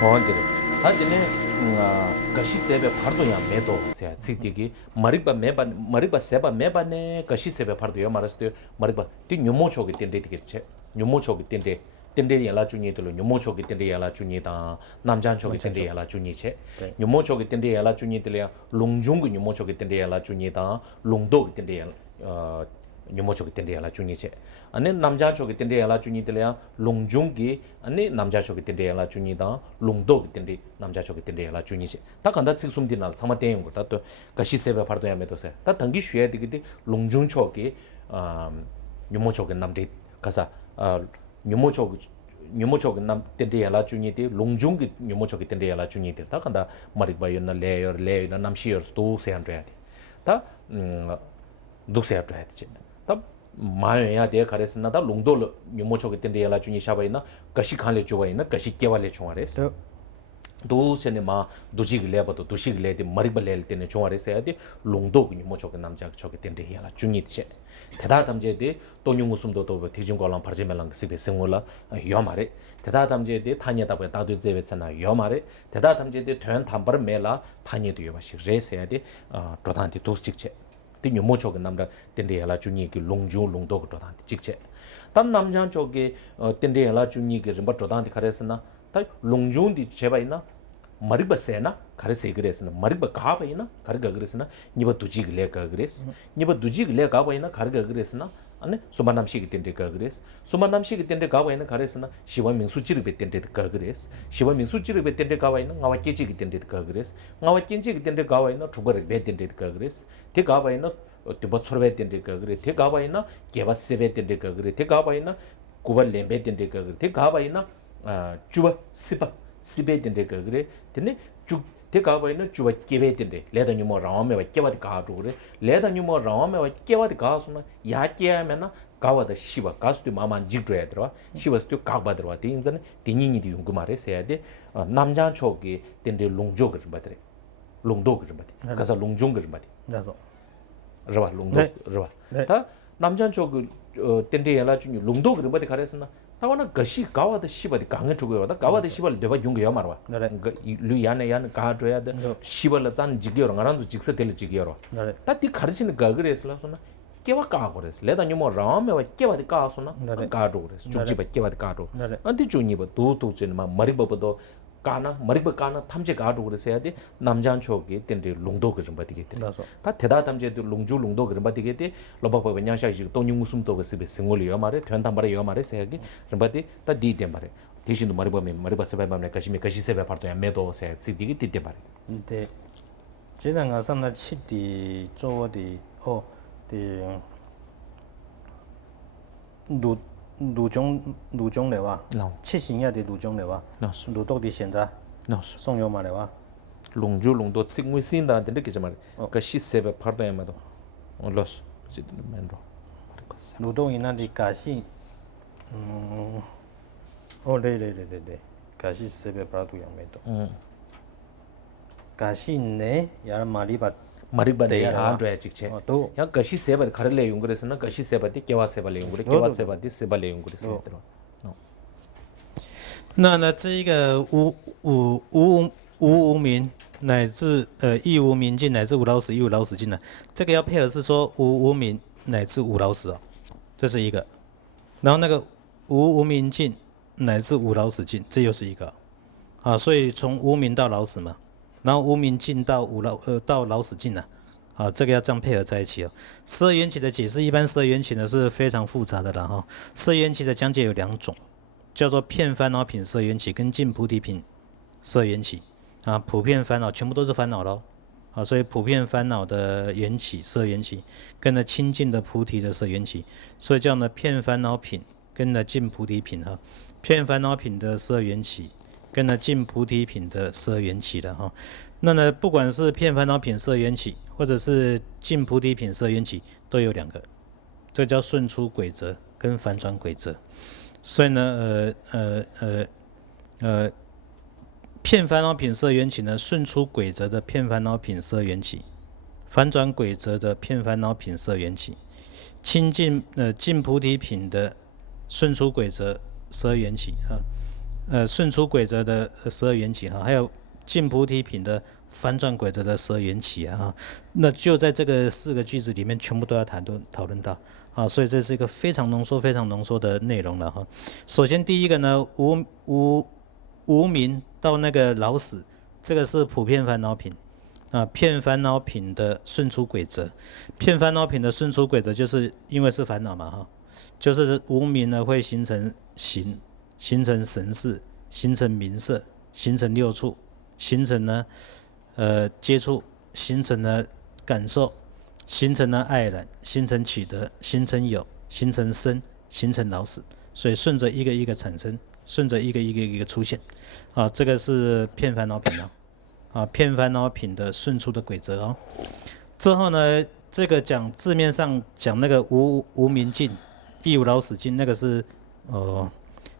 어디래 하진에 가시 세베 파르도야 메도 세 시티기 마리바 메바 마리바 세바 메바네 가시 세베 파르도야 말았어요 마리바 티 뇨모초기 텐데 되겠지 뇨모초기 텐데 텐데 야라 주니들로 뇨모초기 텐데 야라 주니다 남잔초기 텐데 야라 주니체 뇨모초기 텐데 야라 주니들이야 롱중기 뇨모초기 텐데 야라 주니다 롱도 텐데 어 뇨모초기 텐데 야라 주니체 아니 남자 쪽에 텐데 야라 주니들이야 롱중기 아니 남자 쪽에 텐데 야라 주니다 롱도 텐데 남자 쪽에 텐데 야라 주니지 다 간다 측숨디나 상마대용 거다 또 가시세베 파르도야 메도세 다 당기 쉬어야 되기 롱중 쪽에 뇨모 쪽에 남데 가사 뇨모 쪽 남 텐데 야라 주니데 롱중기 뇨모 쪽에 텐데 야라 주니데 다 간다 마리바이나 레이나 남시어 또 세한돼야 돼다 독세야 돼야 돼 마요야 데 가레스나다 롱돌 뇨모초게 텐데 야라 주니 샤바이나 가시 칸레 조바이나 가시 깨발레 총아레스 도세네 마 도지글레바도 도시글레데 머리발레 때네 총아레스야데 롱도 뇨모초게 남자 초게 텐데 야라 주니체 대다 담제데 또뇽무숨도 또 대중과랑 파르제멜랑 시베 생올라 요마레 대다 담제데 타냐다고 다도 제베스나 요마레 대다 담제데 퇴한 담바르 메라 타니도 요바시 레세야데 도단티 도스직체 티 뇨모초게 남자 텐데 야라 주니 그 롱주 롱도 도단티 직체 단 남자 쪽에 텐데 야라 주니 그 좀바 도단티 가레스나 타 롱주디 제바이나 머리바세나 가레세 그레스나 머리바 가바이나 가르가 그레스나 니바 두지글레 가 그레스 니바 두지글레 가바이나 가르가 그레스나 아니 소만남시기 텐데 가 그레스 소만남시기 텐데 가바이나 가레스나 시원민수지르베 텐데 가 그레스 시원민수지르베 텐데 가바이나 나와께지기 텐데 가 그레스 나와께지기 텐데 가바이나 투버르베 텐데 가 그레스 테 가바이나 티버츠르베 텐데 가 그레 테 가바이나 게바세베 텐데 가 그레 테 가바이나 구발레베 텐데 가 그레 테 가바이나 주바 시바 시베 텐데 가 그레 테네 주 테가바이나 주바 깨베텐데 레다뉴모 라오메와 깨바디 가도 그래 레다뉴모 라오메와 깨바디 가서나 야깨야면나 가와다 시바 가스도 마만 직도야 들어 시바스도 가바들와 인자는 디니니디 용구 말에 세야데 남자 쪽에 텐데 롱조 그런 바들 롱도 그런 바들 가서 롱종 그런 바들 나서 저봐 롱도 저봐 다 남자 쪽 텐데 야라 중에 롱도 그런 바들 가래서나 타와나 가시 가와다 시바디 강에 두고요다 가와다 시발 되바 용게요 말와 루야네 ያን 가드야데 시발라 잔 지기요 가란도 직서 될 지기요 따티 가르치는 가 그래서라서나 깨와 까고레스 레다 뉴모 라메와 깨와디 까서나 가도레스 죽지바 깨와디 가도 안티 주니바 도도체마 머리버버도 까나 머리버 까나 탐제 가도 그래서야데 남잔 쪽에 텐데 롱도 그런 바디게데 다 대다 탐제도 롱주 롱도 그런 바디게데 로바바 냐샤지 또뇽무숨도 그스베 생올이요 말에 된다 말이요 말에 세야게 그런 바디 다 디데 말에 대신도 머리버메 머리버세바메 가시메 가시세바 파르토야 메도 세 시디기 디데 말에 근데 지난 가서나 치디 조어디 디鲁中的哇，七星亚的鲁中的哇，鲁多的现在，送油嘛的哇，龙珠龙多吃我新的，真的给什么？个西塞巴帕的嘛都，我老是，这都蛮多。鲁多因那的咖西，对，咖西塞巴帕都样没多。咖西呢，亚马里巴。머리바데 아드야 직체 야 가시 세바 가르레 용 그래서나 가시 세바디 개와 세바레 용 그래 개와 세바디 세바레 용 그래서那这个无名乃至亦无名尽乃至无老死亦无老死尽呢，这个要配合是说无名乃至无老死哦，这是一个，然后那个无名尽乃至无老死尽，这又是一个啊，所以从无名到老死嘛。然后无名尽到到老死尽啊，这个要这样配合在一起哦。十二缘起的解释，一般十二缘起呢是非常复杂的了哈。十二缘起的讲解有两种，叫做遍烦恼品十二缘起跟尽菩提品十二缘起啊。普遍烦恼全部都是烦恼咯啊，所以普遍烦恼的缘起十二缘起，跟了清净的菩提的十二缘起，所以叫呢遍烦恼品跟了尽菩提品哈。遍烦恼品的十二缘起。跟了尽菩提品的十二缘起了哈，那呢，不管是遍烦恼品十二缘起，或者是尽菩提品十二缘起，都有两个，这叫顺出轨则跟反转轨则。所以呢，遍烦恼品十二缘起呢，顺出轨则的遍烦恼品十二缘起，反转轨则的遍烦恼品十二缘起，尽菩提品的顺出轨则十二缘起啊。顺出轨则的12缘起哈，还有净菩提品的翻转轨则的12缘起啊，那就在这个4个句子里面全部都要讨论到啊，所以这是一个非常浓缩的内容了哈。首先第一个呢，无明到那个老死，这个是普遍烦恼品啊，遍烦恼品的顺出轨则，遍烦恼品的顺出轨则就是因为是烦恼嘛哈，就是无明呢会形成形，形成神识，形成名色，形成6处，形成呢接触，形成了感受，形成了爱染，形成取得，形成有，形成生，形成老死，所以顺着一个一个产生，顺着一个一个出现啊，这个是遍烦恼品啊，遍烦恼品的顺出的轨则哦。之后呢，这个讲字面上讲那个无明尽，亦无老死尽，那个是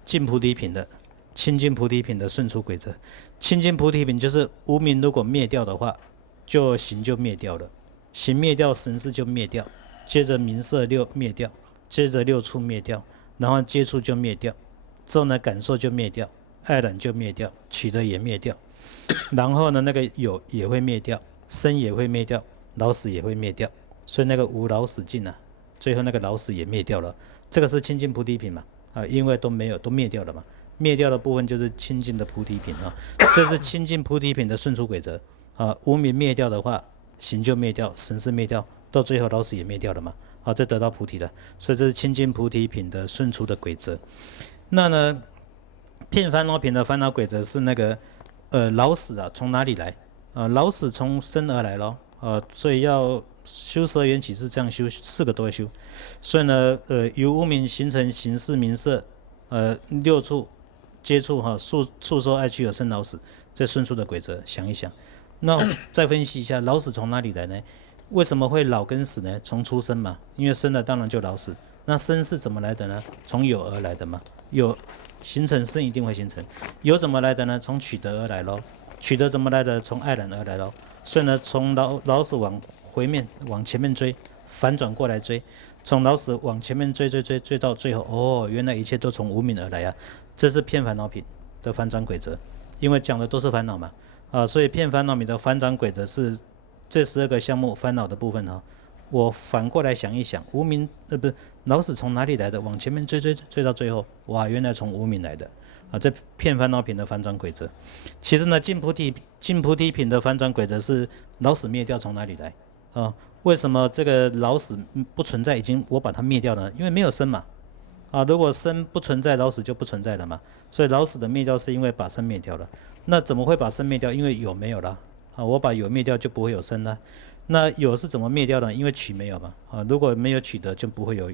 净菩提品的清净菩提品的顺出轨则。清净菩提品就是无明如果灭掉的话，就行就灭掉了，行灭掉，神识就灭掉，接着名色6灭掉，接着6处灭掉，然后接触就灭掉，之后呢感受就灭掉，爱染就灭掉，取得也灭掉，然后呢那个有也会灭掉，生也会灭掉，老死也会灭掉，所以那个无老死尽啊，最后那个老死也灭掉了。这个是清净菩提品嘛啊，因为都没有都灭掉了嘛，灭掉的部分就是清净的菩提品啊，这是清净菩提品的顺出轨则啊。无明灭掉的话，行就灭掉，神识灭掉，到最后老死也灭掉了嘛啊，这得到菩提了，所以这是清净菩提品的顺出的轨则。那呢，遍烦恼品的烦恼轨则是那个老死啊，从哪里来啊？老死从生而来咯啊，所以要修12缘起是这样修，4个都要修。所以呢，由无明形成形识名色，6处接触哈，触受爱取有生老死，这顺出的轨则，想一想。那再分析一下，老死从哪里来呢？为什么会老跟死呢？从出生嘛，因为生了当然就老死。那生是怎么来的呢？从有而来的嘛，有形成生一定会形成。有怎么来的呢？从取得而来咯。取得怎么来的？从爱染而来咯。所以呢，从老死往回面往前面追，反转过来追，从老死往前面追到最后，哦，原来一切都从无明而来啊！这是遍烦恼品的反转轨则，因为讲的都是烦恼嘛啊，所以遍烦恼品的反转轨则是这12个项目烦恼的部分啊。我反过来想一想，无明不是老死从哪里来的？往前面追到最后，哇，原来从无明来的啊！这遍烦恼品的反转轨则。其实呢，净菩提品的反转轨则是老死灭掉从哪里来啊？为什么这个老死不存在？已经我把它灭掉了，因为没有生嘛啊！如果生不存在，老死就不存在了嘛。所以老死的灭掉是因为把生灭掉了。那怎么会把生灭掉？因为有没有了啊？我把有灭掉就不会有生了。那有是怎么灭掉的？因为取没有嘛啊！如果没有取得，就不会有，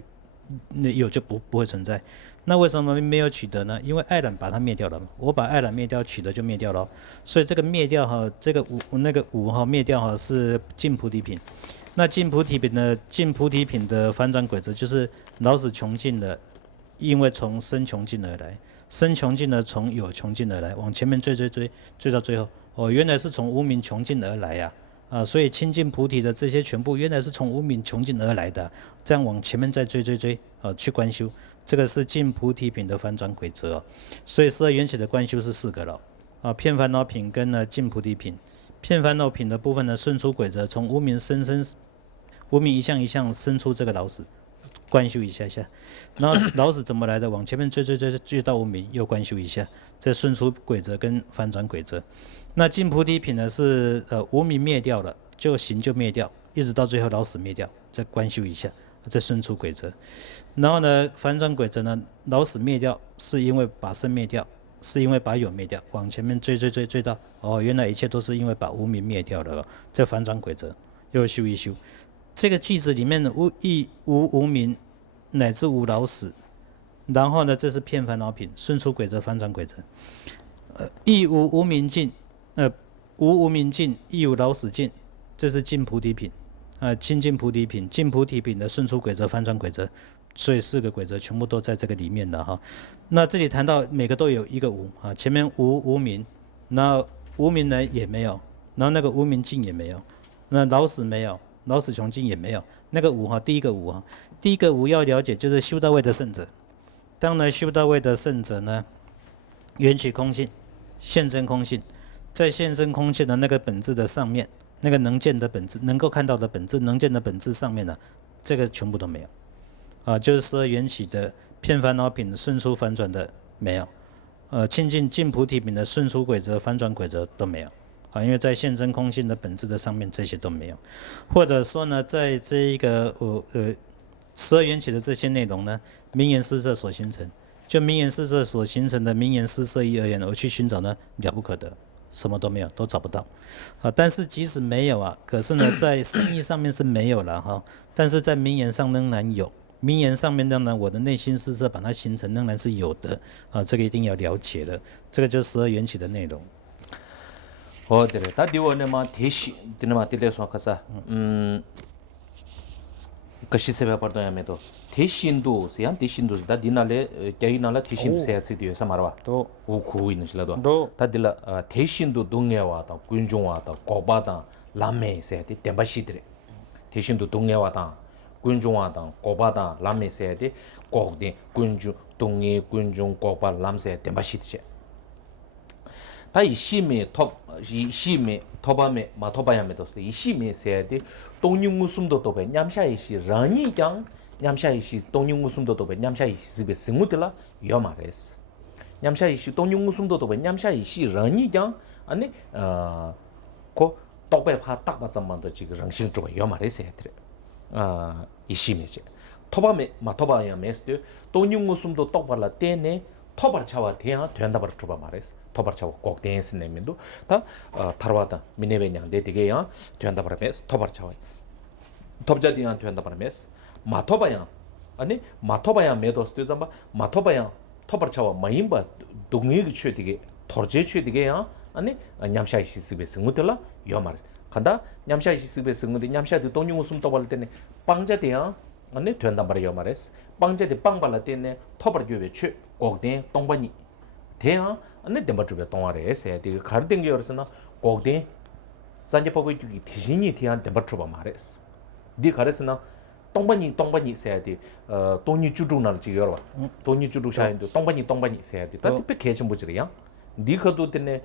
那有就不会存在。那为什么没有取得呢？因为爱染把它灭掉了嘛。我把爱染灭掉，取得就灭掉了。所以这个灭掉哈，这个无哈灭掉哈是净菩提品。那净菩提品的反转轨则就是老死穷尽了，因为从生穷尽而来，生穷尽了从有穷尽而来，往前面追到最后，哦，原来是从无明穷尽而来呀。啊，所以清净菩提的这些全部原来是从无明穷尽而来的，这样往前面再追，去观修，这个是净菩提品的反转轨则哦。所以12缘起的观修是4个了，啊，遍烦恼品跟净菩提品。遍烦恼品的部分呢，顺出轨则，从无明无明一项一项生出这个老死，观修一下下，然后老死怎么来的？往前面追到无明，又观修一下，这顺出轨则跟反转轨则。那净菩提品呢是无明灭掉了，就行就灭掉，一直到最后老死灭掉，再观修一下，再顺出轨则。然后呢，反转轨则呢，老死灭掉是因为把生灭掉，是因为把有灭掉，往前面追到，哦，原来一切都是因为把无明灭掉了，这反转轨则又修一修。这个句子里面的无明乃至无老死，然后呢，这是遍烦恼品，顺出轨则反转轨则。亦无明尽。无明尽，亦无老死尽，这是净菩提品清净菩提品，净菩提品的顺出轨则、反转轨则，所以4个轨则全部都在这个里面的哈。那这里谈到每个都有一个无啊，前面无明，然后无明呢也没有，然后那个无明尽也没有，那老死没有，老死穷尽也没有，那个无哈，第一个无要了解就是修到位的圣者。当然修到位的圣者呢，缘起空性，现真空性，在现真空性的那个本质的上面，那个能见的本质、能够看到的本质、能见的本质上面呢，这个全部都没有。就是12缘起的骗烦恼品顺出反转的没有，清净净菩提品的顺出轨则、反转轨则都没有。因为在现真空性的本质的上面，这些都没有。或者说呢，在这一个12缘起的这些内容呢，名言施设所形成，就名言施设所形成的名言施设义而言，我去寻找呢，了不可得，什么都没有，都找不到。但是即使没有啊，可是呢，在生意上面是没有了哈，但是在名言上仍然有。名言上面当然我的内心施设把它形成仍然是有的这个一定要了解的，这个就是12缘起的内容。对了，他对我那么提醒，对那么对来说可是个西塞巴巴多呀没多，提醒都是样提醒都是，他对那嘞叫伊那了提醒谁自己有什么了吧？都我苦因是了多，都他对了提醒都东野话的、观众话的、国巴的、拉美谁的，点不西的，提醒都东野话的、观众话的、国巴的、拉美谁的，国的观众、东野观众、国巴拉美谁点不西的些。他以西面托巴面马托巴样面都是以西面写的东宁乌松的都被냠下一些人一讲냠下一些东宁乌松的都被냠下一些是被生活的了要嘛的是냠下一些东宁乌松的都被냠下一些人一讲아니 그 똑배파 딱 맞자만 더 지금 정신 좀要嘛的是的以西面些토바메 마토바야 메스东宁乌松的똑바라 때네 토바차와 대야 된다버 줘봐 말했어. 토바차와 꼭 대스 내면도 다 타르와다 미네베냥 데디게야 된다버 메스 토바차와 토바자디야 된다버 메스 마토바야 아니 마토바야 메도스 되자마 마토바야 토바차와 마임바 동의기 취되게 토르제 취되게야 아니 냠샤이시스베 승무들라 요 말했어. 간다 냠샤이시스베 승무데 냠샤도 동용 웃음 떠발 때네 빵자대야 아니 된다버 요 말했어. 빵자대 빵발라 때네 토바르교베 취 꼭대 동반이 대야 안에 dembatube 동아래 세 되게 가르된 게 열었으나 꼭대 산제법의 주기 대신이 대한 dembatube 말했어. 네 가르스나 동반이 세야 돼. 돈이 주주날 지금 열어. 돈이 주주 샤인도 동반이 세야 돼. 다 특별 개점 보지래야. 네 거도 때네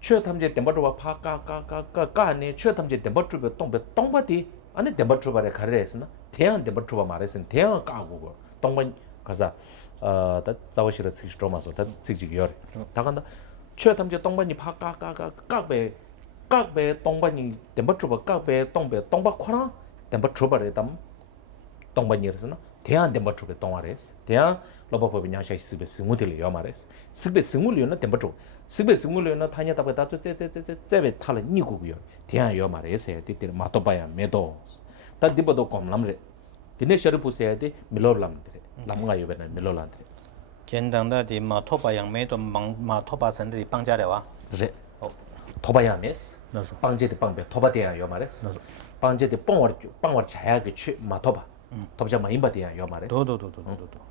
최탐제 dembatube 파까까까까네 최탐제 dembatube 동바디 안에 dembatube 가르했으나 대한 dembatube 말했으나 대한 까고 동반 가자 다 자워시를 측시 좀아서 다 측지기요. 다간다 최탐제 동반이 파까까까까베 동반이 dembatube 동바 코나 dembatube 담 동반이르스나 대한 dembatube 동아레스 대한 로버법이 냐샤이 스베 스무들이 요 말레스 스베 스무리오나 dembatube 스베 스무리오나 타냐다바 다저 제베 탈 니고고요 대한 요 말레스 디데 마토바야 메도 다 디버도 콤람레 디네 셔르부세야 디 밀로람데 남가 요베나 밀로란데 简单的的马托巴样没多马托巴城的绑架了啊？ 그래 토바야 메스 나서 빵제데 빵베 토바데야 요 말레스 빵제데 빵월 자야게 취 마토바 토바자 마임바데야 요 말레스 도도도도도도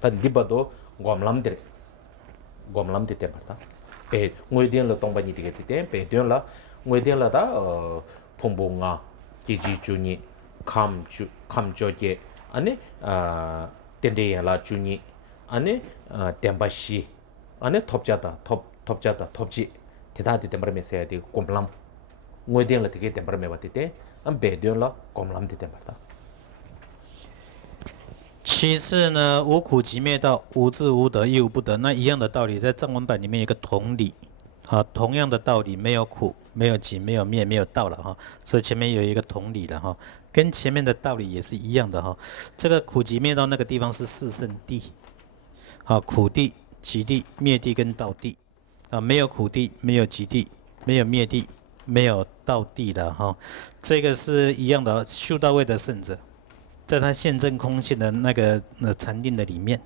단 디바도 곰람데 때마다 배 ngồi 동반이 되게 배 된라 ngồi 퐁봉아 지지주니 감조제 아니 텐데야라 주니 아니 템바시 아니 톱지 대다디 템바메세야 되 곰람 ngồi 되게 템바메 바티테 안 배된라 곰람 되템바다 其次呢，无苦集灭道，无智无得，亦无不得。那一样的道理，在藏文版里面有一个同理，同样的道理，没有苦，没有集，没有灭，没有道了哈。所以前面有一个同理的哈，跟前面的道理也是一样的哈。这个苦集灭道那个地方是四圣地，苦地、集地、灭地跟道地，没有苦地，没有集地，没有灭地，没有道地的哈。这个是一样的，修到位的圣者。在他现证空性的那个禅定的里面，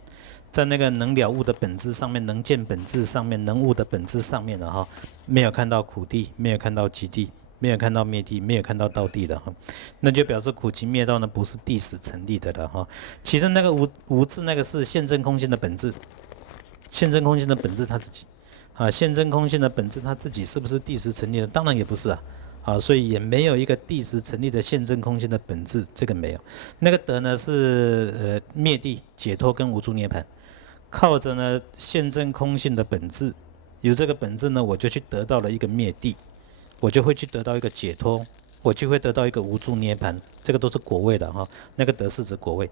在那个能了悟的本质上面，能见本质上面，能悟的本质上面的哈，没有看到苦地，没有看到集地，没有看到灭地，没有看到道地的哈，那就表示苦集灭道呢不是第十成立的了哈。其实那个无智那个是现证空性的本质，现证空性的本质他自己，现证空性的本质他自己是不是第十成立的？当然也不是啊。啊，所以也没有一个第十成立的现真空性的本质，这个没有。那个得呢是灭地解脱跟无助涅槃，靠着呢现真空性的本质，有这个本质呢，我就去得到了一个灭地，我就会去得到一个解脱，我就会得到一个无助涅槃，这个都是果位的哈。那个得是指果位，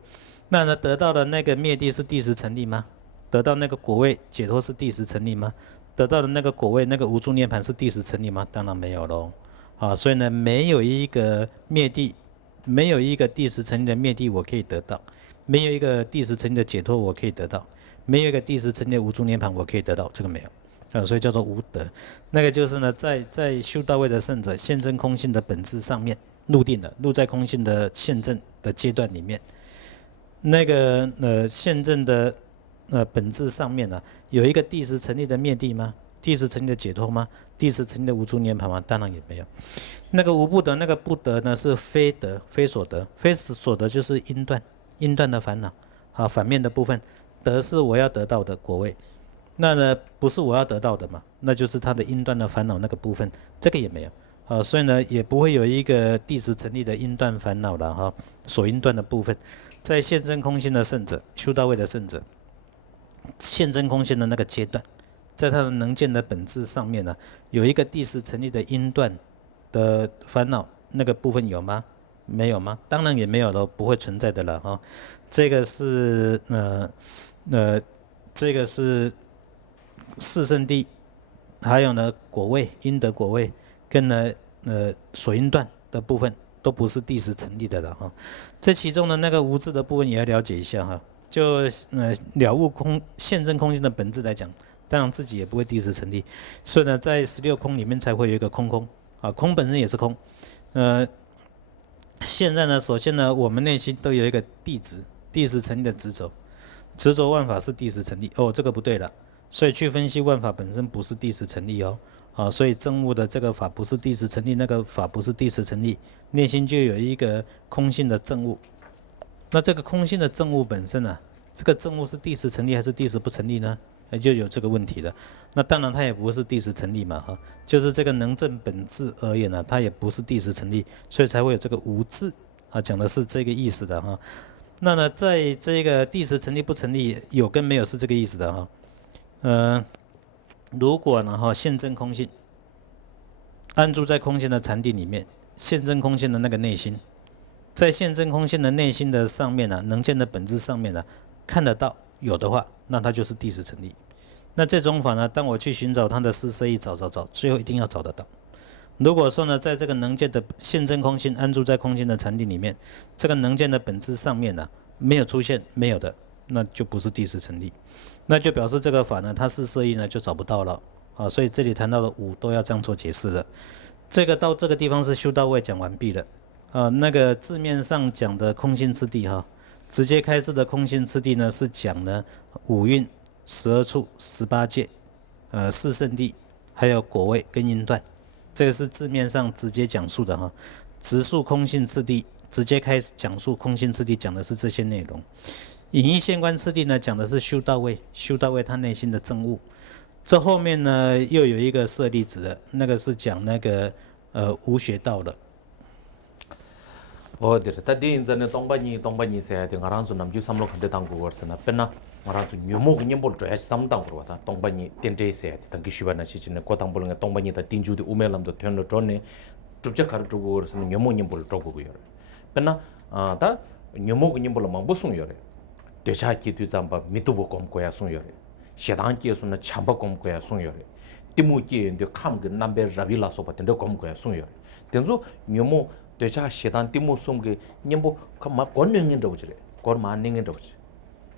那呢得到的那个灭地是第十成立吗？得到那个果位解脱是第十成立吗？得到的那个果位那个无助涅槃是第十成立吗？当然没有喽。啊，所以呢，没有一个灭地，没有一个第十成立的灭地我可以得到，没有一个第十成立的解脱我可以得到，没有一个第十成立的无助涅槃我可以得到，这个没有。所以叫做无得。那个就是呢，在修道位的圣者现真空性的本质上面入定的，入在空性的现证的阶段里面，那个现证的本质上面呢，有一个第十成立的灭地吗？第十成立的解脱吗？第十成立的无助涅槃吗？当然也没有。那个无不得，那个不得呢是非得，非所得，非所得就是因断，因断的烦恼。好，反面的部分，得是我要得到的果位，那呢不是我要得到的嘛，那就是他的因断的烦恼那个部分，这个也没有。啊，所以呢也不会有一个第十成立的因断烦恼了哈，所因断的部分，在现真空性的圣者，修道位的圣者，现真空性的那个阶段。在他的能见的本质上面呢，有一个第十成立的因断的烦恼，那个部分有吗？没有吗？当然也没有了，不会存在的了哈。这个是这个是四圣谛，还有呢果位因得果位跟呢所因断的部分都不是第十成立的了哈。这其中的那个无字的部分也要了解一下哈。就了悟空现真空性的本质来讲。当然自己也不会第十成立，所以呢，在16空里面才会有一个空空啊，空本身也是空。现在呢，首先呢，我们内心都有一个地执，第十成立的执着，执着万法是第十成立哦，这个不对了。所以去分析万法本身不是第十成立哦，啊，所以证悟的这个法不是第十成立，那个法不是第十成立，内心就有一个空性的证悟。那这个空性的证悟本身呢，这个证悟是第十成立还是第十不成立呢？就有这个问题了。那当然它也不是第十成立嘛哈，就是这个能证本质而言呢，它也不是第十成立，所以才会有这个无字啊，讲的是这个意思的哈。那呢，在这个第十成立不成立有跟没有是这个意思的哈。如果呢哈现证空性安住在空性的禅定里面，现证空性的那个内心，在现证空性的内心的上面呢，能见的本质上面呢，看得到有的话，那它就是第十成立。那这种法呢，当我去寻找它的四摄意，找，最后一定要找得到。如果说呢，在这个能见的现真空性安住在空性的禅定里面，这个能见的本质上面呢，没有出现没有的，那就不是第十成立，那就表示这个法呢，它四摄意呢就找不到了啊。所以这里谈到的五都要这样做解释了。这个到这个地方是修道位讲完毕了啊。那个字面上讲的空性次第哈。直接开示的空性次第呢，是讲呢五蕴、12处、18界，四圣谛，还有果位跟因断，这个是字面上直接讲述的哈。直述空性次第，直接开始讲述空性次第，讲的是这些内容。隐义现观次第呢，讲的是修道位，修道位他内心的证悟。这后面呢又有一个舍利子的，那个是讲那个无学道了。어디를 다 대인전에 동반이 세야 돼 가랑수 남주 삼로 근데 당고 거스나 뺀나 가랑수 묘목 님볼 줘야 삼당 그러 왔다 동반이 텐데 세야 돼 당기 쉬바나 시진에 고당 볼은 동반이 다 딘주디 우멜람도 튀어는 존네 줍적 가르 주고 거스는 묘목 님볼 줘고요 뺀나 다 묘목 님볼 망보 송요래 되샤키 뒤잠바 미투보 검고야 송요래 시당기에서는 참바 검고야 송요래 timuki kam ge nambe rabila so patende kom ko sunyo tenzo nyomo decha shedan timu somge nyembo kama konning ndo jire kor manning ndo jire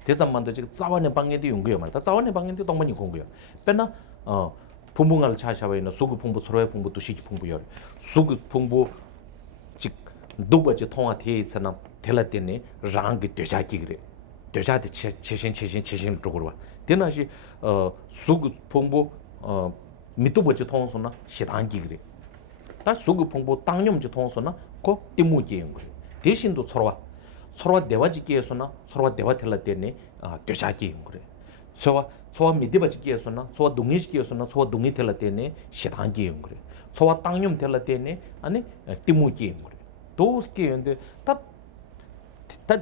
대자만도 지금 자원의 방에도 연구요 말다 자원의 방에도 동반이 공부요 빼나 풍부를 차샤와이나 수급 풍부 서로의 풍부도 시기 풍부요 수급 풍부 즉 누버지 통화 대해서는 텔라테네 랑게 되자기 그래 되자데 최신 쪽으로 와 되나시 수급 풍부 미투버지 통소나 시단기 그래 다 수급 풍부 땅념지 통소나 그 띠무지 연구 대신도 서로와 대화지기에서나 서로와 대화 텔라테네 되자기 그래 서와 미디바지기에서나 서와 동의지기에서나 서와 동의 텔라테네 시단기 그래 초와 땅념 될라 때네 아니 띠무기 거래 도스게인데 다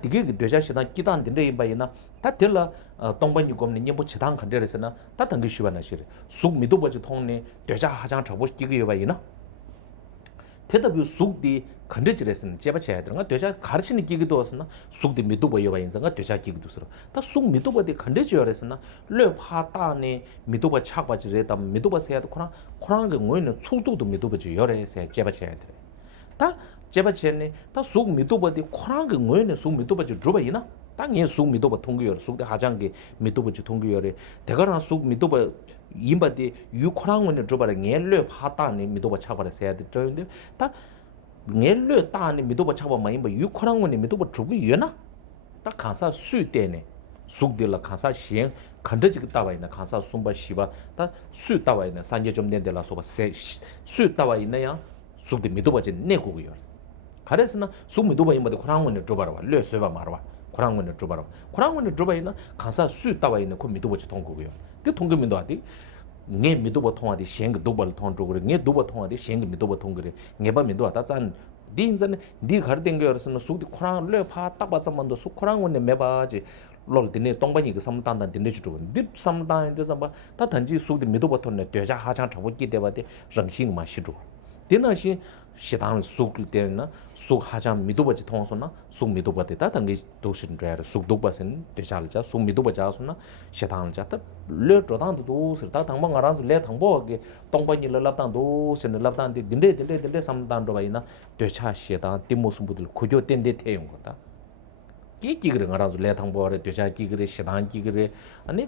되게 되자시다 기단 된데 바이나 다 될라 동반이 겁니 뭐 지당 컨데르스나 다 당기 쉬바나 시리 쑥 미도버지 통네 되자 하장 저보 끼게 바이나 대답이 쑥디 컨데지레스는 제바 쳐야 되는 거 되자 가르치는 기기도 왔으나 쑥디 미도버여 바인자가 되자 기기도 쓰러 다쑥 미도버디 컨데지어레스나 뢰파다네 미도버 착바지레다 미도버 세야도 코랑 그 뭐는 출도도 미도버지 열에서 제바 쳐야 돼 다 제바 쳤네 다쑥 미도버디 코랑 그 뭐는 쑥 미도버지 줘바이나 땅에 쑥 미도버 통교열 쑥대 하장게 미도버지 통교열에 대가라 쑥 미도버 임바디 유코랑원에 줘바라 녜뢰 파다네 미도버 차바라 해야 되는데 다 녜뢰 따네 미도버 차바마 임바 유코랑원에 미도버 주고 유나 다 간사 수때네 쑥들라 간사 시행 간더지 따와이나 간사 숨바 시바 다 수 따와이나 산제 좀 된데라 소바 수 따와이나야 쑥데 미도버지 내고고요 가래서나 쑥 미도버 임바디 코랑원에 줘바라 뢰 쇠바 마르와 코랑원에 줘바라 코랑원에 줘바이나 간사 수 따와이나 그 미도버지 통고고요 그 통금인도 하디 녜 미도버 통하디 시행 도벌 통도 그래 녜 도버 통하디 시행 미도버 통 그래 녜바 미도 하다 짠 디인자네 디 가르된 거여서는 수디 코랑 뢰파 딱 봤으면도 수 코랑 원에 매바지 롤 디네 동반이 그 삼단단 디네 주도 디 삼단인데 삼바 다 단지 수디 미도버 통네 되자 하장 잡기 대바데 정신 마시도 디나시 시당 수글 때나 수 하장 미도버지 통소나 수 미도버데 다 단기 도신 드야르 수 도버선 되잘자 수 미도버자소나 시당자 le 조당도 도스 다 당방 알아서 레 당보게 동반이 랍당도 신 랍당데 딘데 삼단도 바이나 되차 시당 띠모스부들 고조 땐데 태용 거다 끼끼그래 알아서 레 당보에 되차 끼그래 시당 끼그래 아니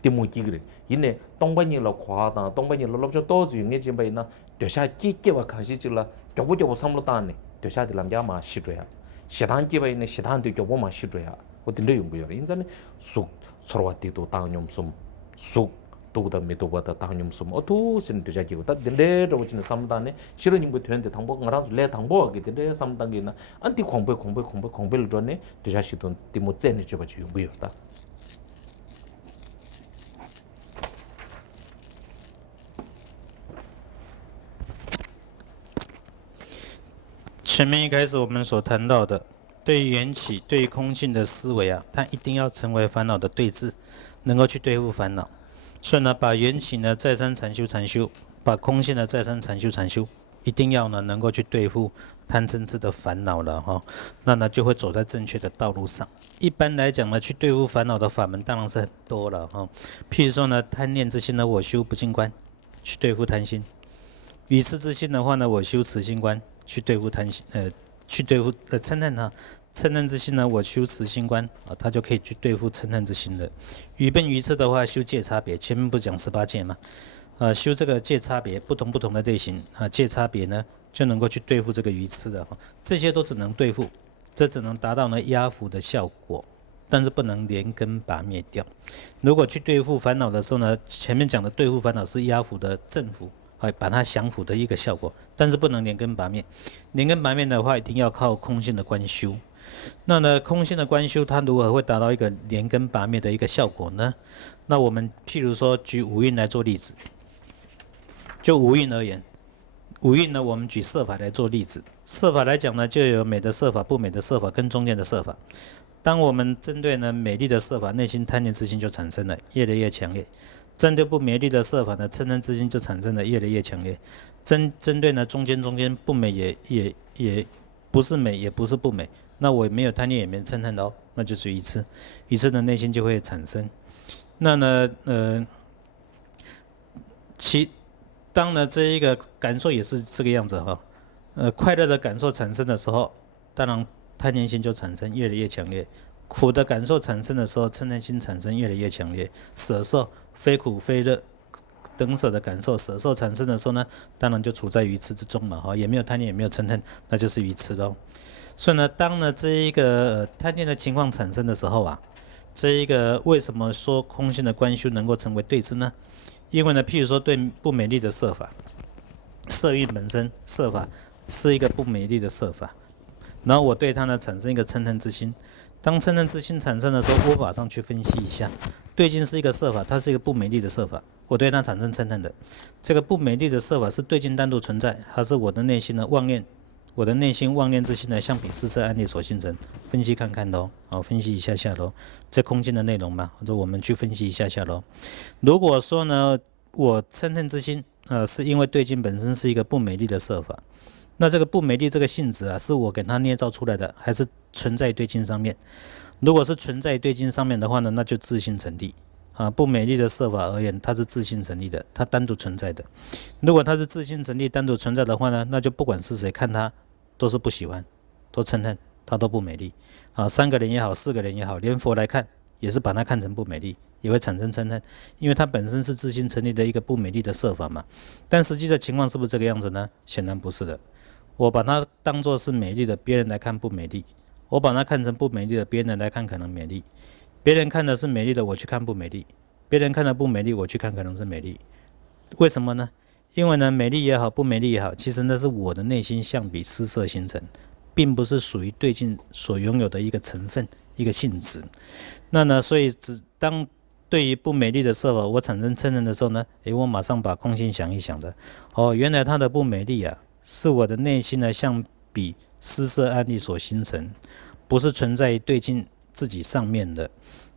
띠모 끼그래 이네 동반이 과다 동반이 럽저 도즈 용에 짐바이나 되차 끼끼와 가시질라 교보교보 삼로다네 되차들 남자마 시도야 시당 끼바이네 시당도 교보마 시도야 어딘데 용부여 인자네 쑥 서로와티도 당념숨 쑥 도다 미도바다 당념숨 어두신 되자기고 다 딘데로 지는 삼단에 실은님부 되는데 당보 알아서 레 당보하게 되는데 삼단계나 안티 공부를 전에 되자시던 티모 째네 줘봐지 용부였다前面一开始我们所谈到的，对于缘起、对于空性的思维啊，它一定要成为烦恼的对治，能够去对付烦恼。所以呢，把缘起呢再三禅修，把空性呢再三禅修，一定要呢能够去对付贪嗔痴的烦恼了哈。那呢就会走在正确的道路上。一般来讲呢，去对付烦恼的法门当然是很多了哈。譬如说呢，贪念之心呢，我修不净观，去对付贪心；愚痴之心的话呢，我修慈心观。去对付贪心，去对付嗔恨哈，嗔恨之心呢，我修慈心观啊，他就可以去对付嗔恨之心的。愚笨愚痴的话，修戒差别，前面不讲18戒吗？修这个戒差别，不同的类型啊，戒差别呢，就能够去对付这个愚痴的哈。这些都只能对付，这只能达到呢压伏的效果，但是不能连根拔灭掉。如果去对付烦恼的时候呢，前面讲的对付烦恼是压伏的正伏。把它降伏的一个效果，但是不能连根拔灭。连根拔灭的话，一定要靠空性的观修。那呢，空性的观修，它如何会达到一个连根拔灭的一个效果呢？那我们譬如说举五蕴来做例子，就五蕴而言，五蕴呢，我们举色法来做例子。色法来讲呢，就有美的色法、不美的色法跟中间的色法。当我们针对呢美丽的色法，内心贪念之心就产生了，越来越强烈。针对不美丽的色法呢，嗔恨之心就产生了越来越强烈。针对呢中间不美也不是美，也不是不美，那我没有贪念也没嗔恨的哦，那就是愚痴，愚痴的内心就会产生。那呢当呢这一个感受也是这个样子哈，快乐的感受产生的时候，当然贪念心就产生越来越强烈。苦的感受产生的时候，嗔恨心产生越来越强烈。舍受非苦非乐等舍的感受，舍受产生的时候呢，当然就处在愚痴之中嘛，哈，也没有贪念，也没有嗔恨，那就是愚痴喽。所以呢，当呢这一个贪念的情况产生的时候啊，这一个为什么说空性的观修能够成为对治呢？因为呢，譬如说对不美丽的色法，色蕴本身色法是一个不美丽的色法，然后我对它呢产生一个嗔恨之心。当嗔恨之心产生的时候，我马上去分析一下，对境是一个色法，它是一个不美丽的色法，我对它产生嗔恨的。这个不美丽的色法是对境单独存在，还是我的内心的妄念，我的内心妄念之心呢，相比四色案例所形成？分析看看喽，好，分析一下下喽，这空间的内容嘛，或者我们去分析一下下喽。如果说呢，我嗔恨之心，是因为对境本身是一个不美丽的色法。那这个不美丽这个性质啊，是我给它捏造出来的，还是存在对境上面？如果是存在对境上面的话呢，那就自性成立啊。不美丽的色法而言，它是自性成立的，它单独存在的。如果它是自性成立、单独存在的话呢，那就不管是谁看它，都是不喜欢，都嗔恨，它都不美丽啊。3个人也好，4个人也好，连佛来看也是把它看成不美丽，也会产生嗔恨，因为它本身是自性成立的一个不美丽的色法嘛。但实际的情况是不是这个样子呢？显然不是的。我把它当作是美丽的，别人来看不美丽；我把它看成不美丽的，别人来看可能美丽。别人看的是美丽的，我去看不美丽；别人看的不美丽，我去看可能是美丽。为什么呢？因为呢，美丽也好，不美丽也好，其实那是我的内心相比施设形成，并不是属于对境所拥有的一个成分、一个性质。那呢，所以当对于不美丽的色法我产生嗔恨的时候呢，我马上把空性想一想的，原来它的不美丽啊，是我的内心呢相比施设案例所形成，不是存在于对境自己上面的。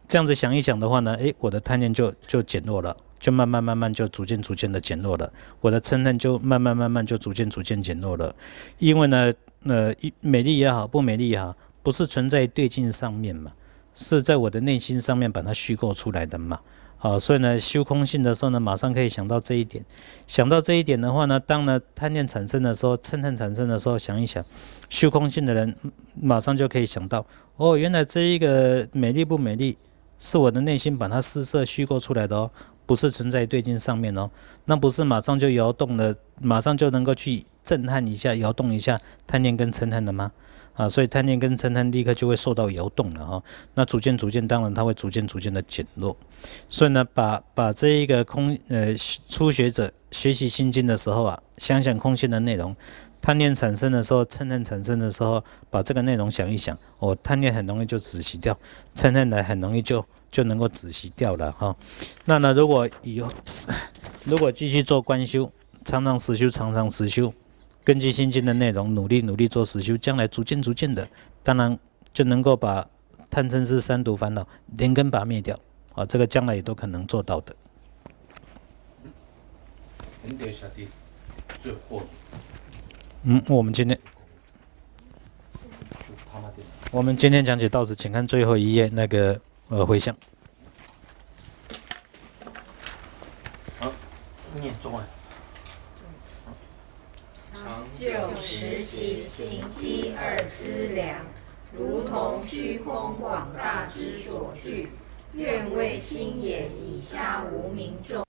这样子想一想的话呢，我的贪念就减弱了，就慢慢就逐渐的减弱了，我的嗔恨就慢慢就逐渐减弱了。因为呢，美丽也好，不美丽也好，不是存在于对境上面嘛，是在我的内心上面把它虚构出来的嘛。所以呢，修空性的时候呢，马上可以想到这一点。想到这一点的话呢，当呢贪念产生的时候，嗔恨产生的时候，想一想，修空性的人马上就可以想到，原来这一个美丽不美丽，是我的内心把它施设虚构出来的不是存在对境上面那不是马上就摇动了，马上就能够去震撼一下、摇动一下贪念跟嗔恨的吗？所以贪念跟嗔恨立刻就会受到摇动了那逐渐当然它会逐渐的减弱。所以呢，把这一个初学者学习心经的时候想想空性的内容，贪念产生的时候，嗔恨产生的时候，把这个内容想一想，贪念很容易就止息掉，嗔恨呢很容易就能够止息掉了那呢，如果以后如果继续做观修，常常实修，根据心经的内容努力做实修，将来逐渐的，当然就能够把贪嗔痴三毒烦恼连根拔灭掉这个将来也都可能做到的。我们今天讲解到此，请看最后一页那个回向。好，念中文。就实习行机二资粮，如同虚空广大之所具，愿为心眼以下无明众